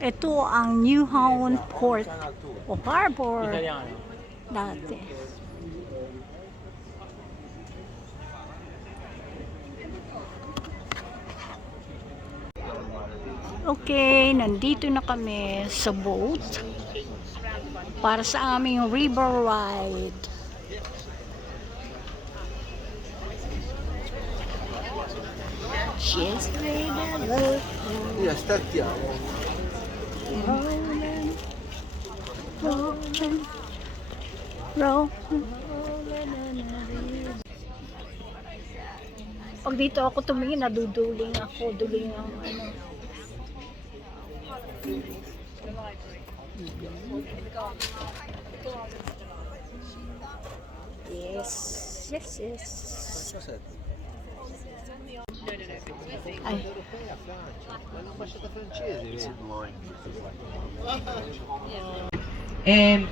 Ito ang Nyhavn Port o Harbor dati. Okay, nandito na kami sa boat para sa aming river ride. Just lay that road. Ja, stacchia. Rolling, rolling, rolling. Pag dito ako tumingin, naduduling ako. Duling ang ano. Yes, yes, yes. Ay.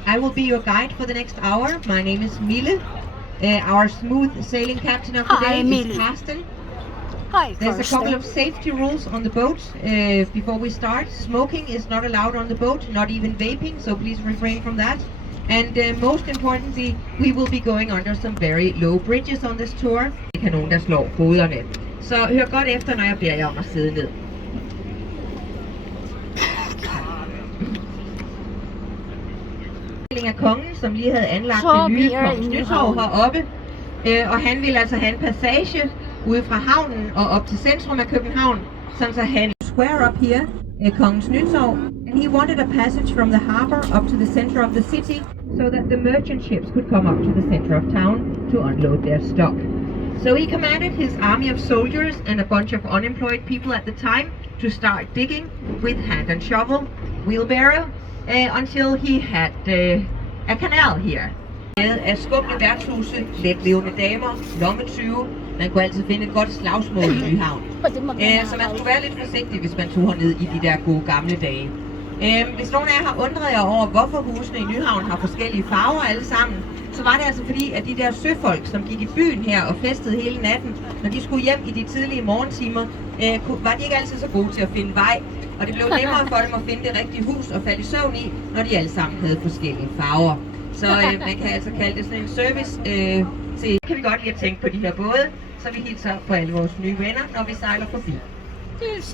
I will be your guide for the next hour. My name is Mille. Our smooth sailing captain of today is Karsten. Hi, There's a couple of safety rules on the boat before we start. Smoking is not allowed on the boat, not even vaping, so please refrain from that. And most importantly, we will be going under some very low bridges on this tour. Det er nogen, der slår hovederne. Så hør godt efter, når jeg beder jer om at sidde ned. Af kongen, som lige havde anlagt det nye Kongens Nytorv heroppe. Og han ville altså have en passage ude fra havnen og op til centrum af København, sådan så han square up here, Kongens Nytorv, and he wanted a passage from the harbor up to the center of the city, so that the merchant ships could come up to the center of town to unload their stock. So he commanded his army of soldiers and a bunch of unemployed people at the time to start digging with hand and shovel, wheelbarrow, until he had a canal here. Af skumle værtshuse, letlevende damer, lommetyve. Man kunne altid finde et godt slagsmål i Nyhavn. Så man skulle være lidt forsigtig, hvis man tog herned i de der gode gamle dage. Hvis nogen af jer har undret jer over, hvorfor husene i Nyhavn har forskellige farver alle sammen, så var det altså fordi, at de der søfolk, som gik i byen her og festede hele natten, når de skulle hjem i de tidlige morgentimer, var de ikke altid så gode til at finde vej. Og det blev nemmere for dem at finde det rigtige hus og falde i søvn i, når de alle sammen havde forskellige farver. Så man kan altså kalde det sådan en service til. Kan vi godt lide at tænke på de her både, så vi hilser på alle vores nye venner, når vi sejler forbi.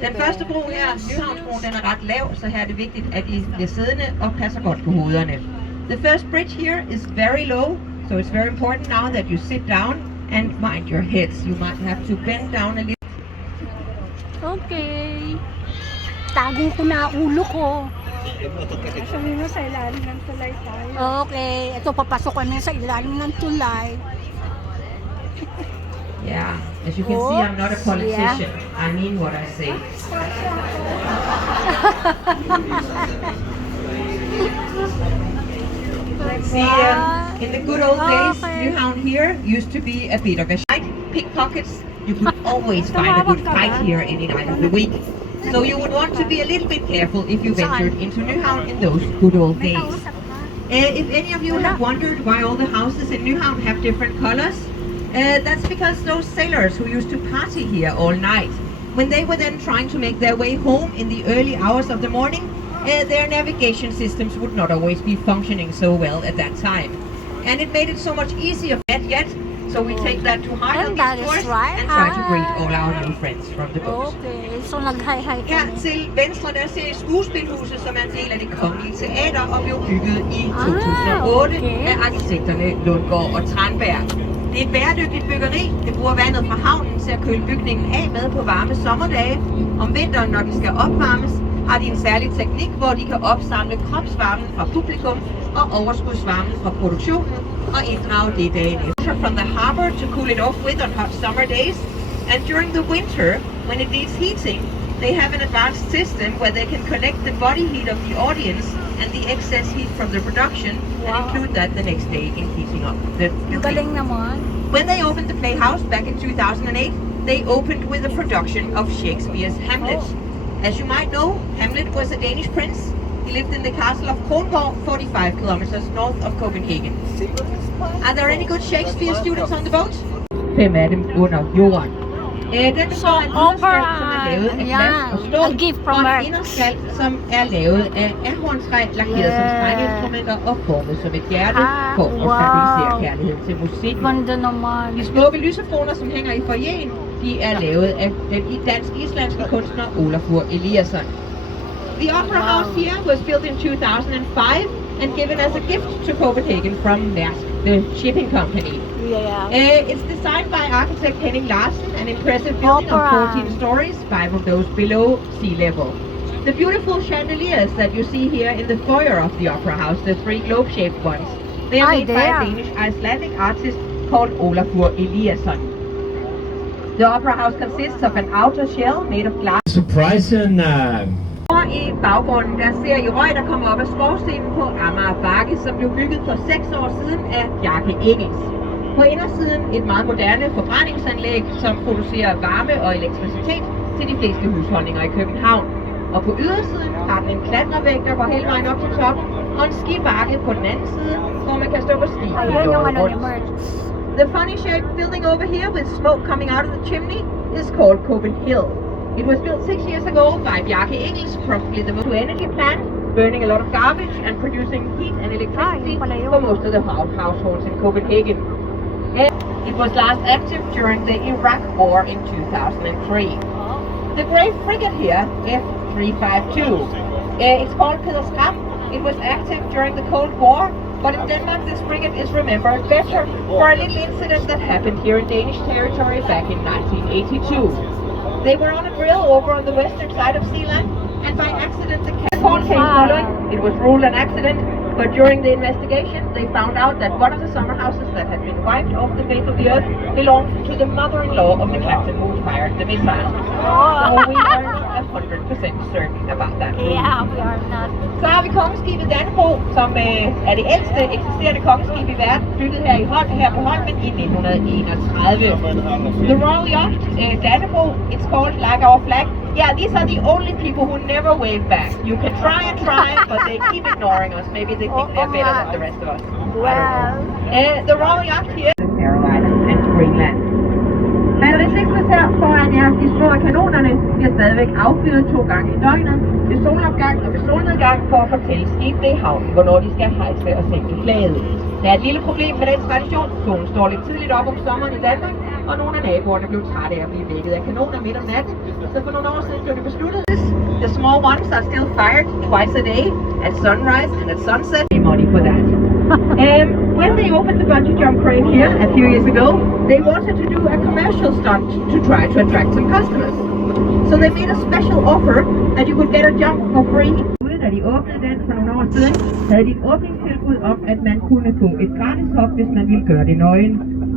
Den første bro her, Nyhavnsbroen, den er ret lav, så her er det vigtigt, at I bliver siddende og passer godt på hovederne. The first bridge here is very low, so it's very important now that you sit down and mind your heads. You might have to bend down a little. Okay. Tago ko na ulo ko. Sabi mo sa ilalim ng tulay tayo. Okay, ito papasok kami sa ilalim ng tulay. Yeah, as you can see, I'm not a politician. I mean what I say. See, in the good old days, Nyhavn here used to be a bit of a fight. Pickpockets, you could always find a good fight here any night of the week. So you would want to be a little bit careful if you ventured into Nyhavn in those good old days. If any of you have wondered why all the houses in Nyhavn have different colors, that's because those sailors who used to party here all night, when they were then trying to make their way home in the early hours of the morning, their navigation systems would not always be functioning so well at that time. And it made it so much easier yet. So we take that to heart on these tours and try to greet all our new friends from the boat. Okay, so nag-hi-hi kami. Her til venstre, der ser I skuespilhuset, som er en del af det kongelige teater og blev bygget i 2008 af arkitekterne Lundgaard og Tranberg. Det er et bæredygtigt byggeri. Det bruger vandet fra havnen til at køle bygningen af med på varme sommerdage. Om vinteren, når den skal opvarmes, har de en særlig teknik, hvor de kan opsamle kropsvarmen fra publikum og overskudsvarmen fra produktionen og inddrage det dagen efter. From the harbor to cool it off with on hot summer days. And during the winter, when it needs heating, they have an advanced system where they can connect the body heat of the audience and the excess heat from the production and include that the next day in heating up the Galing naman. When they opened the Playhouse back in 2008, they opened with a production of Shakespeare's Hamlet. As you might know, Hamlet was a Danish prince. He lived in the castle of Kronborg, 45 kilometers north of Copenhagen. Are there any good Shakespeare students on the boat? 5 af dem under jorden. Den består af en yderskal, som er lavet af glas og stål, a gift from og en Earth. inderskal, som er lavet af ahorntræ, lakeret som strengeinstrumenter og formet som et hjerte for at stabilisere kærligheden til musik. Ganda naman. De smukke lysefroner, som hænger i foyeren, de er lavet af den dansk-islandske kunstner Olafur Eliasson. The Opera House here was built in 2005 and given as a gift to Copenhagen from Maersk, the shipping company. Yeah. It's designed by architect Henning Larsen, an impressive building of 14 stories, 5 of those below sea level. The beautiful chandeliers that you see here in the foyer of the Opera House, the 3 globe-shaped ones, they are made by a Danish-Icelandic artist called Olafur Eliasson. The Opera House consists of an outer shell made of glass. Surprising. I baggrunden, der ser I røg, der kommer op af skorstenen på Amager Bakke, som blev bygget for 6 år siden af Bjarke Engels. På indersiden et meget moderne forbrændingsanlæg, som producerer varme og elektricitet til de fleste husholdninger i København. Og på ydersiden har den en klatrevæg, der går hele vejen op til toppen, og en skibakke på den anden side, hvor man kan stå på ski. The funny shaped building over here with smoke coming out of the chimney is called Copenhagen. It was built 6 years ago by Bjarke Engels, probably the most energy plant, burning a lot of garbage and producing heat and electricity for most of the households in Copenhagen. It was last active during the Iraq War in 2003. The grey frigate here, F352, it's called Peder Skram. It was active during the Cold War, but in Denmark this frigate is remembered better for a little incident that happened here in Danish territory back in 1982. They were on a drill over on the western side of Sealand, and by accident the court case followed. It was ruled an accident, but during the investigation they found out that one of the summer houses that had been wiped off the face of the earth belonged to the mother-in-law of the captain who fired the missile. So we are not 100% certain about that. Yeah, we are not. Så har vi kongeskibet Dannebro, som er det ældste eksisterende kongeskib i verden, bygget her på Holmen i 1931. The Royal Yacht Dannebro, it's called like our flag. Yeah, these are the only people who never wave back. You can try and try, but they keep ignoring us. Maybe they think they're better than the rest of us. Well, The Royal Yacht here, Faroe Islands and Greenland. Batteri 6 reserv foran jer, de små af kanonerne, bliver stadigvæk affyret 2 gange i døgnet, ved solopgang og ved solnedgang for at fortælle skibene i havnen, hvornår de skal hejse og sænke flaget. Der er et lille problem med den tradition. Solen står lidt tidligt op om sommeren i Danmark, og nogle af naboerne blev trætte af at blive vækket af kanoner midt om natten. Så for nogle år siden blev det besluttet. The small ones are still fired twice a day, at sunrise and at sunset. Pay money for that. When they opened the bungee jump crane here a few years ago, they wanted to do a commercial stunt to try to attract some customers. So they made a special offer that you could get a jump for free. Da de åbnede den for nogle år siden, havde de et åbningstilbud om, at man kunne få et gratis hop, hvis man ville gøre det nøgen.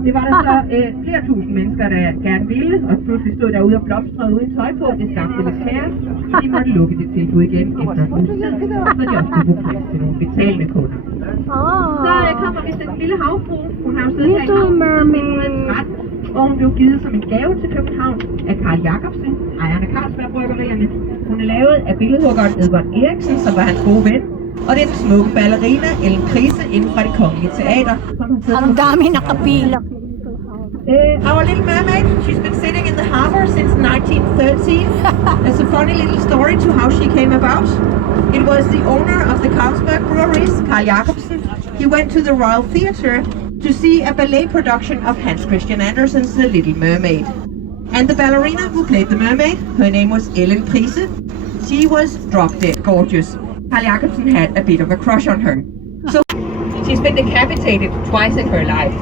Det var der så flere tusind mennesker, der gerne ville, og pludselig stod derude og blomstrede uden tøj på. Det skabte lidt kaos, så de måtte lukke det tilbud igen efter en uges tid, så de også kunne få plads til nogle betalende kunder. Så kommer vist en lille havfru. Hun har jo siddet her i havn, og hun blev givet som en gave til København af Carl Jacobsen, ejeren af Carlsberg-bryggerierne. Hun er lavet af billedhuggeren Edvard Eriksen, som var hans gode ven. Og det er den smukke ballerina Ellen Krise inden fra Det Kongelige Teater. ang dami nakapila. Our little mermaid, she's been sitting in the harbor since 1913. There's a funny little story to how she came about. It was the owner of the Carlsberg breweries, Carl Jacobsen. He went to the Royal Theatre to see a ballet production of Hans Christian Andersen's The Little Mermaid. And the ballerina who played the mermaid, her name was Ellen Krise. She was drop dead gorgeous. Carl Jacobsen had a bit of a crush on her. So she's been decapitated twice in her life.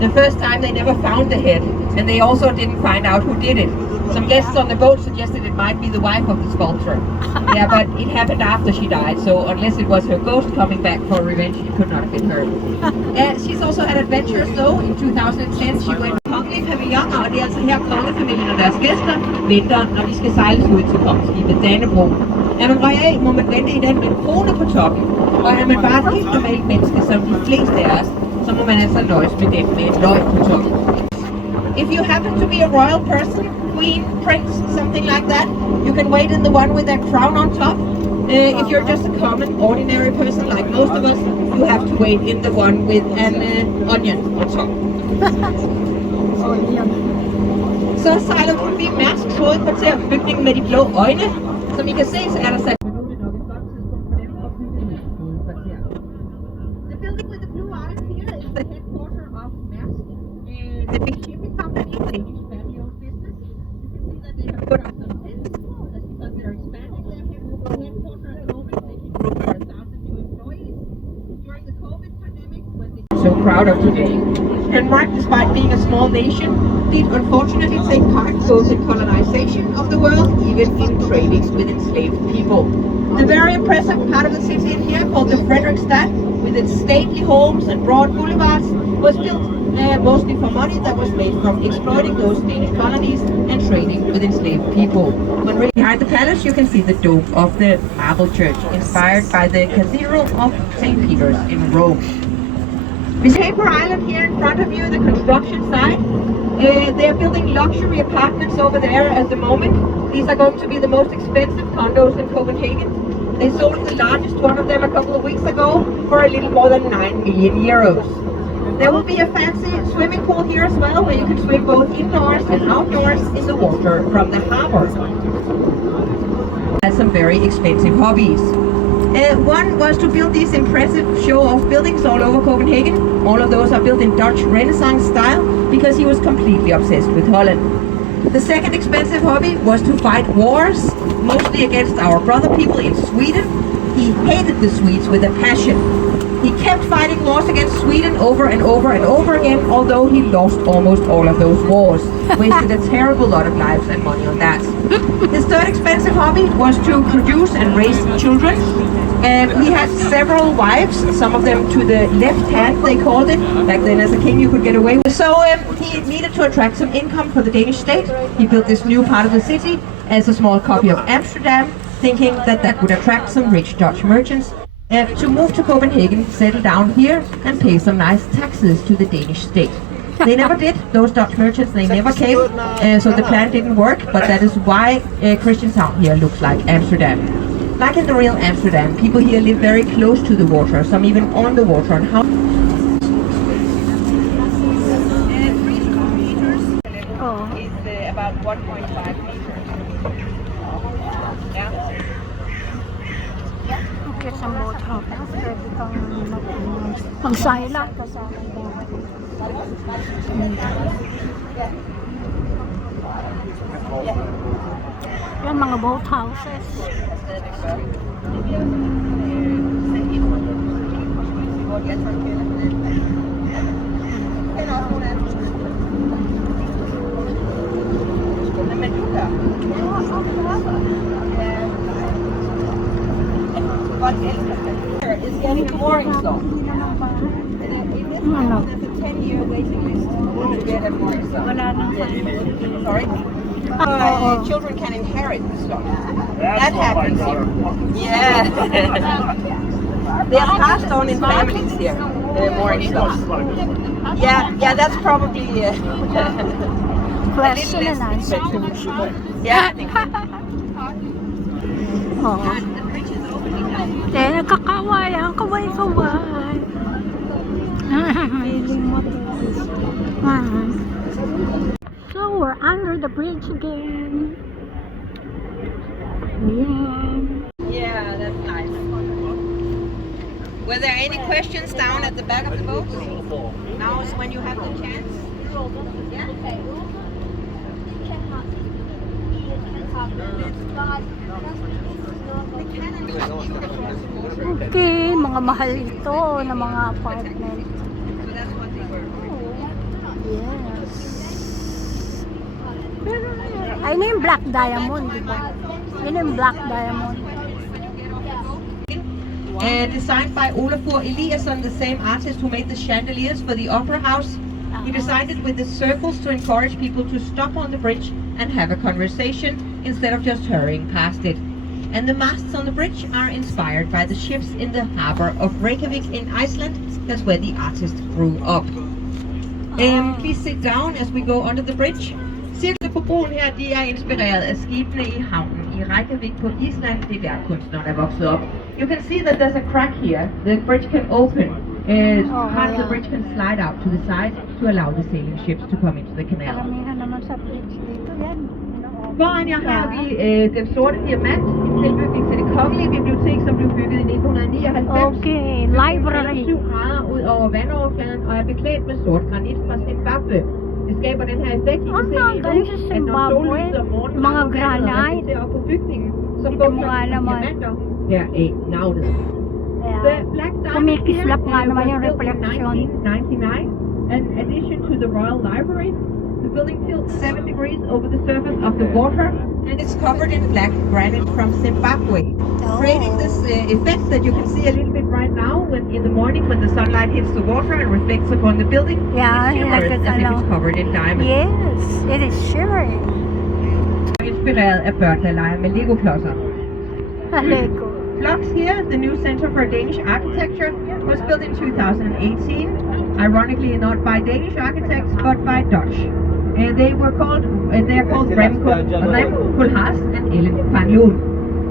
The first time they never found the head, and they also didn't find out who did it. Some guests on the boat suggested it might be the wife of the sculptor. Yeah, but it happened after she died, so unless it was her ghost coming back for revenge, it could not have been her. She's also had adventures though. In 2010 she went to Kongelig Pavillon, og det er altså her kongefamilien og deres gæster venter, når de skal sejles ud til kongeskibet Dannebro. Er man royal, må man vente i den med en krone på toppen, og er man bare et helt normalt menneske, som de fleste af os, så må man altså nøjes med den med et løg på toppen. If you happen to be a royal person, queen, prince, something like that, you can wait in the one with that crown on top. If you're just a common, ordinary person like most of us, you have to wait in the one with an onion on top. Så sejler vi forbi Mærsks hovedkvarter, bygningen med de blå øjne. Som I kan se, så er der sat... The building with the blue eyes here is the headquarter of Mærsk, the big shipping company, Danish family-owned business. You can see that they have put up some tents. That's because they're expanding their headquarter at the moment. They grew for 1,000 new employees during the COVID pandemic when they so proud of today. Denmark, despite being a small nation, did unfortunately take part both in colonization of the world, even in trading with enslaved people. The very impressive part of the city in here, called the Frederiksstad, with its stately homes and broad boulevards, was built mostly for money that was made from exploiting those Danish colonies and trading with enslaved people. When really behind the palace, you can see the dome of the marble church, inspired by the Cathedral of St. Peter's in Rome. We see Paper Island here in front of you, the construction site. They're building luxury apartments over there at the moment. These are going to be the most expensive condos in Copenhagen. They sold the largest one of them a couple of weeks ago for a little more than 9 million euros. There will be a fancy swimming pool here as well, where you can swim both indoors and outdoors in the water from the harbor. Has some very expensive hobbies. One was to build these impressive show-off buildings all over Copenhagen. All of those are built in Dutch Renaissance style because he was completely obsessed with Holland. The second expensive hobby was to fight wars, mostly against our brother people in Sweden. He hated the Swedes with a passion. He kept fighting wars against Sweden over and over and over again, although he lost almost all of those wars. Wasted a terrible lot of lives and money on that. His third expensive hobby was to produce and raise children. He had several wives, some of them to the left hand, they called it. Back then as a king you could get away with. So he needed to attract some income for the Danish state. He built this new part of the city as a small copy of Amsterdam, thinking that that would attract some rich Dutch merchants to move to Copenhagen, settle down here and pay some nice taxes to the Danish state. They never did, those Dutch merchants, they never came, so the plan didn't work, but that is why Christianshavn here looks like Amsterdam. Like in the real Amsterdam, people here live very close to the water, some even on the water. And how? Is about 1.5 meters. Yeah. Okay, sa boat house. Pwede kang mag-saila. Yan, mga boat houses. It's getting a mooring stop. There's a 10-year waiting list to get a mooring stop. Sorry? Children can inherit the stock. That happens here. Yeah. They are passed on in families here, the mooring stocks. Yeah, that's probably Question and answer. Yeah. Oo. Nagkakawayan, kaway-kaway. So we're under the bridge again. Yeah, that's nice. Were there any questions down at the back of the boat? Now is when you have the chance. Yeah? Okay, mga mahal ito na mga apartment. Yes. Ay, na yung black diamond, di ba? Yun yung black diamond. Designed by Olafur Eliasson, the same artist who made the chandeliers for the Opera House. He designed it with the circles to encourage people to stop on the bridge and have a conversation instead of just hurrying past it. And the masts on the bridge are inspired by the ships in the harbor of Reykjavik in Iceland. That's where the artist grew up. Please sit down as we go under the bridge. Cirklerne på broen her, de er inspireret af skibene i havnen i Reykjavik på Island. Det er der kunstneren er vokset op. You can see that there's a crack here. The bridge can open. Part of the bridge can slide out to the side to allow the sailing ships to come into the canal. Karamihan naman sa bridge dito. Foran jer har vi den sorte diamant, en tilbygning til det kongelige bibliotek, som blev bygget i 1999. Okay, library. 7 grader ud over vandoverfladen og er beklædt med sort granit fra Zimbabwe. Det skaber den her effekt, I kan se i lys, at når sollyset om morgenen Mga rammer vandet og granite. reflekterer op på bygningen, så Ito får mga naman. diamanter heraf navnet. The Yeah. Black Diamond Kumikislap nga naman yung was built in reflection. 1999, an addition to the Royal Library. The building tilts 7 degrees over the surface of the water, and it's covered in black granite from Zimbabwe, creating this effect that you can see a little bit right now when in the morning when the sunlight hits the water and reflects upon the building. Yeah, it's shimmered like as if it's covered in diamonds. Yes, it is shimmering. Inspireret af børn, der leger med Lego-klodser. Lego. Blocks here, the new Center for Danish Architecture, was built in 2018, ironically not by Danish architects but by Dutch. They are called Rem Koolhaas and Ellen van Loon.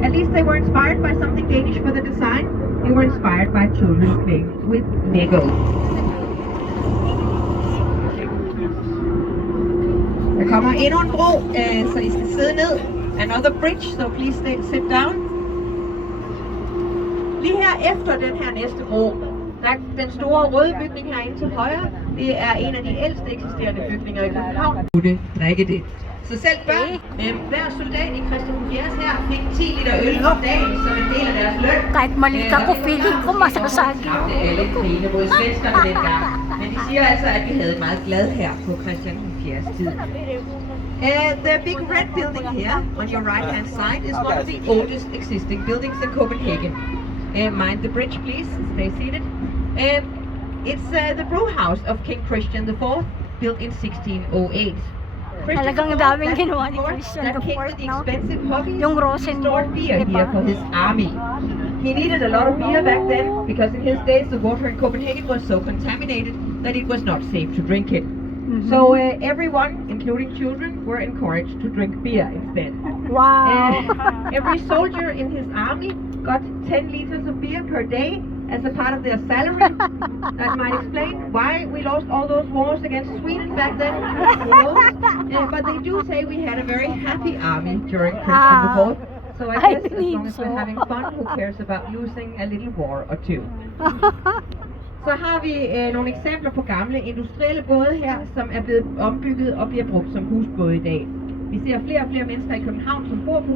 At least they were inspired by something Danish for the design. They were inspired by children playing with Lego. Der kommer endnu en bro, så I skal sidde ned. Another bridge, so please sit down. Lige her efter den her næste bro, der den store røde bygning herinde til højre, det er en af de ældste eksisterende bygninger i København. Drikke det. Så selv børn, hver soldat i Christian IV's her fik 10 liter øl om dagen som en del af deres løn. Kahit maliit ako, feeling ko masasagi. Det er alle krigene mod svenskerne dengang. Men de siger altså, at vi havde et meget glad her på Christian IV's tid. The big red building here on your right hand side is one of the oldest existing buildings in Copenhagen. Mind the bridge, please. Stay seated. It's the Brew House of King Christian IV, built in 1608. Talagang daming ginawa ni Christian that king IV, with the no? expensive hobbies Yung Rosenborg, stored beer diba? here for his army. He needed a lot of beer back then because in his days the water in Copenhagen was so contaminated that it was not safe to drink it. So everyone, including children, were encouraged to drink beer instead. Wow. Every soldier in his army got 10 liters of beer per day as a part of their salary. That might explain why we lost all those wars against Sweden back then. But they do say we had a very happy army during Christian IV. So I guess as long as we're having fun, who cares about losing a little war or two? Så har vi nogle eksempler på gamle industrielle både her, som er blevet ombygget og bliver brugt som husbåde i dag. Vi ser flere og flere mennesker i København, som bor på